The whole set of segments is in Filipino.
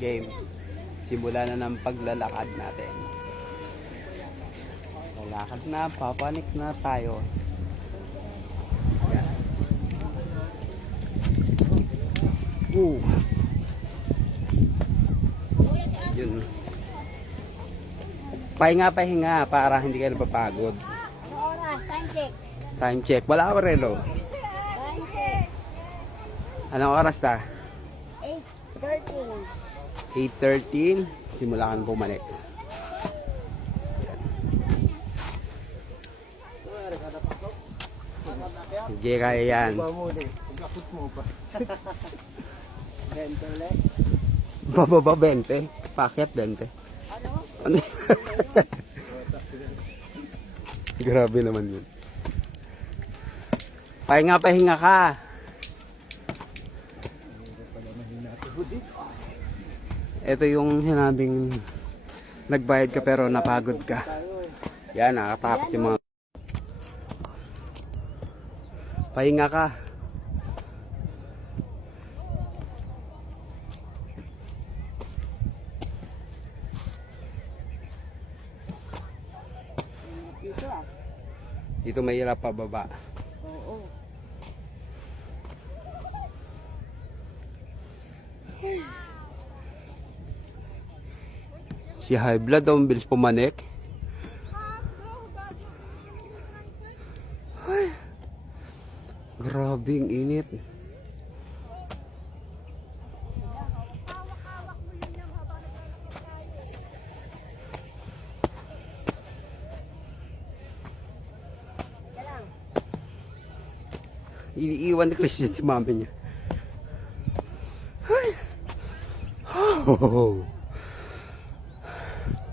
Game. Simula na ng paglalakad natin. Lalakad na, papanik na tayo. Yan. Uh. Yun. Pahinga, pahinga para hindi kayo napapagod. Time check. Time check. Wala ako relo. Anong oras ta? 8.13. 8.13. Simula kami bumalik. Sige, kaya yan. Bababa 20. Pakyat 20. Ano? Grabe naman yun. Pahinga, pahinga ka. Ito yung hinabing nagbayad ka pero napagod ka. Yan, nakakatakot yung mga... Pahinga ka. Dito ah. Dito mahirap pababa. Oo. Si high blood daw, bilis pumanik. Ay, grabe ang init. Iniiwan ni Christian si mami niya. Ay. Oh.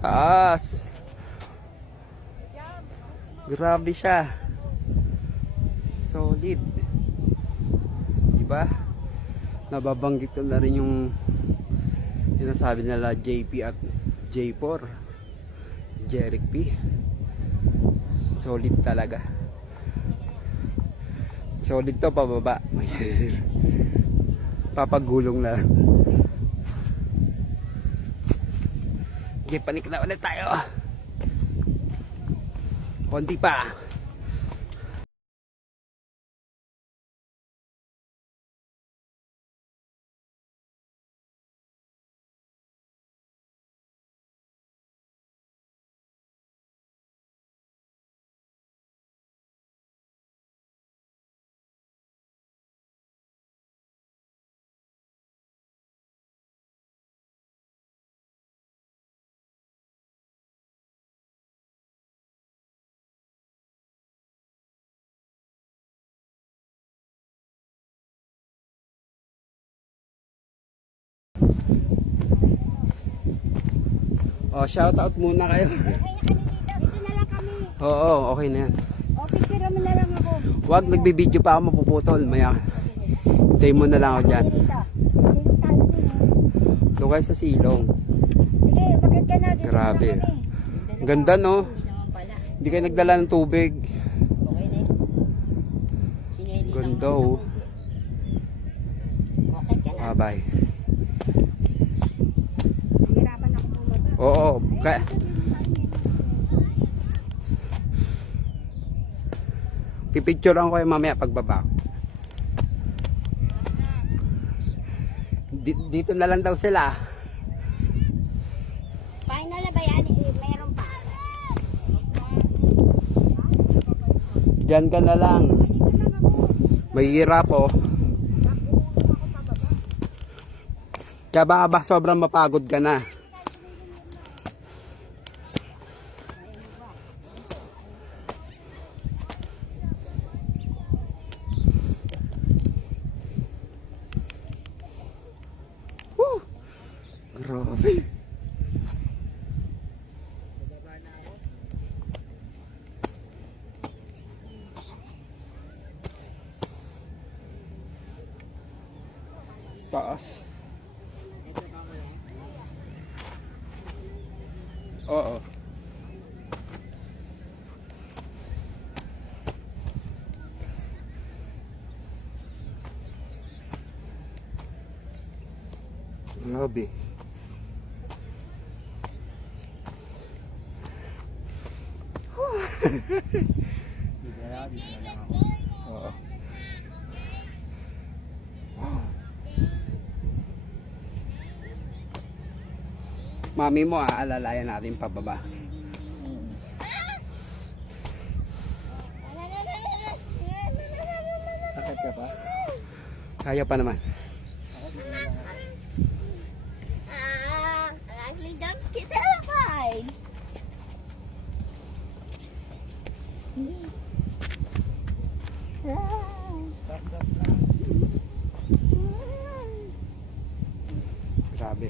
Taas. Grabe siya. Solid. Diba? Nababanggit ko na rin yung sinasabi nila JP at J4. Jeric P. Solid talaga. Solid to pababa. Papagulong na lang. Okay, panik na ulit tayo. Konti pa. Oh, shout out muna kayo. Okay na kami dito. Dito na lang kami. Oo, okay na yan. O, picture mo na lang ako. Wag nagbibideo pa ako mapuputol. Maya. Tay mo na lang ako dyan. Oh. Kayo sa silong. Sige, bakit ka na? Grabe. Ang ganda no. Hindi kayo nagdala ng tubig. Okay na lang Ganda oh. ako. Okay ka na. Ah, bye. Hirapan ako bumaba. Oo, kaya... Pipicture ko kayo mamaya pagbaba. Di- Dito na lang daw sila. Final na ba yan? Eh, Meron pa. Diyan ka na lang. Mahirap oh. Kaya baka ba sobrang mapagod ka na. Woo! Grabe. Taas. Oo. Grabe. Oo. Mami mo, aalalayan natin pababa. Akit ka pa? Kaya pa naman. Ah, actually dumb terrified. Grabe.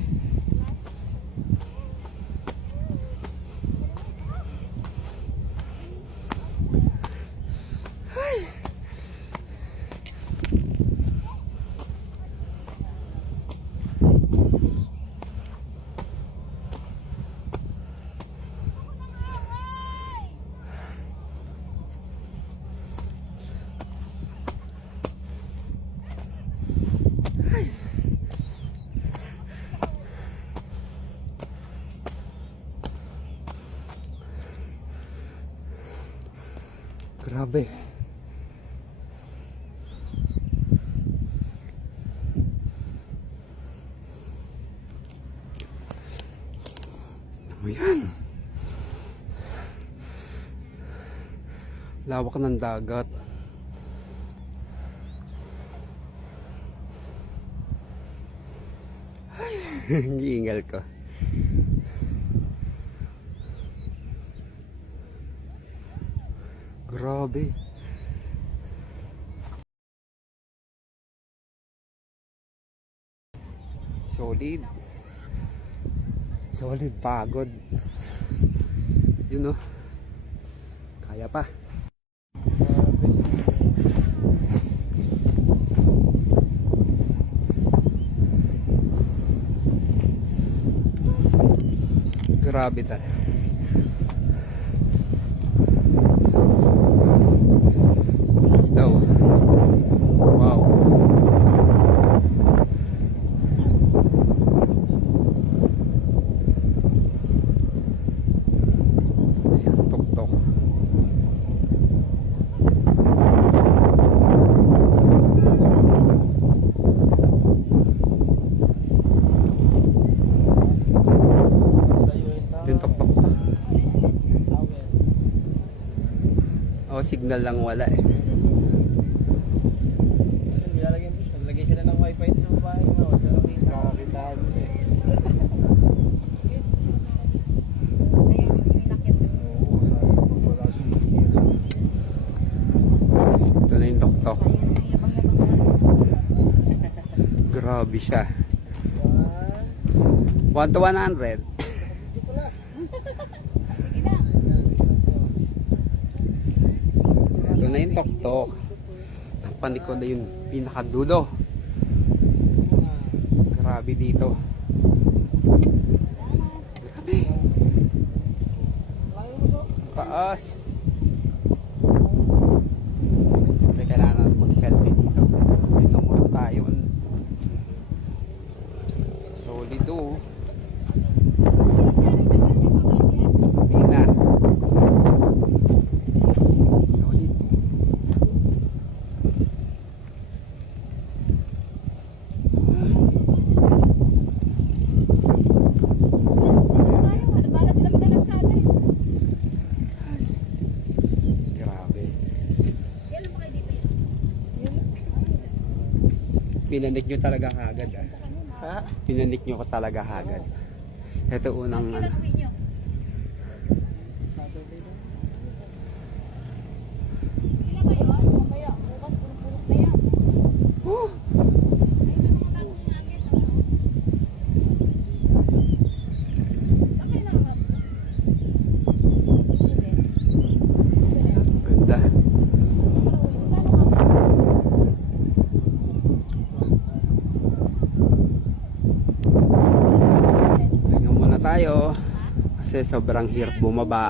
Grabe. Ano? Lawak ng dagat. Ay, Hingal ko. Grabe. Solid. Solid pagod. Yun no. Kaya pa. Grabe tal. Daw. Wow. Ayan, tuktok. Layuin na. Ito yung tuktok. Towel. Oh, signal lang wala eh. Kasi nilalagyan ko siya. Naglagay sila ng wifi sa bahay mo. Sa nakita. Kakakitaan mo eh. Ito na yung tuktok. Grabe siya. One. 1 to 100. Ito pala. Ito na yung tuktok. Ang panikod na yung pinakadulo. Grabe dito. Grabe. Taas. Siyempre kailangan natin mag-selfie dito. Ito muna tayo. Solido. Hindi na. Solid. Grabe. Pinanik nyo talaga kagad ah. Ha? Pinanik nyo ko talaga kagad. Ito unang ano. Saturday na. Oh! Ganda. Tingnan muna tayo. Kasi sobrang hirap bumaba.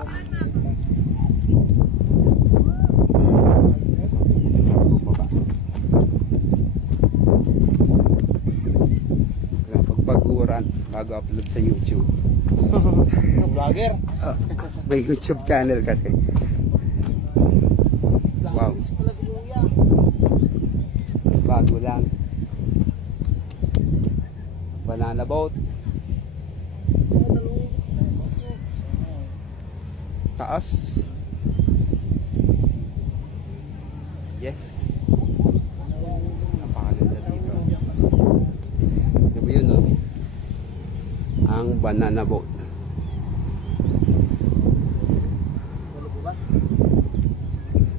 Baguran bago upload sa YouTube. Vlogger. Ah, may YouTube channel kasi. Wow. Bago lang. Banana boat. Taas. Yes. Napakaganda dito. Diba yun, no? Ang banana boat.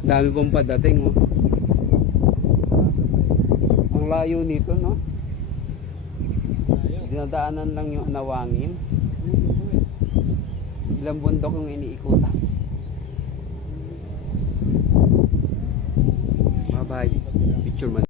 Dami pong padating, oh. Ang layo nito, no? Dinadaanan lang yung nawangin. Ilang bundok yung iniikutan. Bye-bye. Picture man.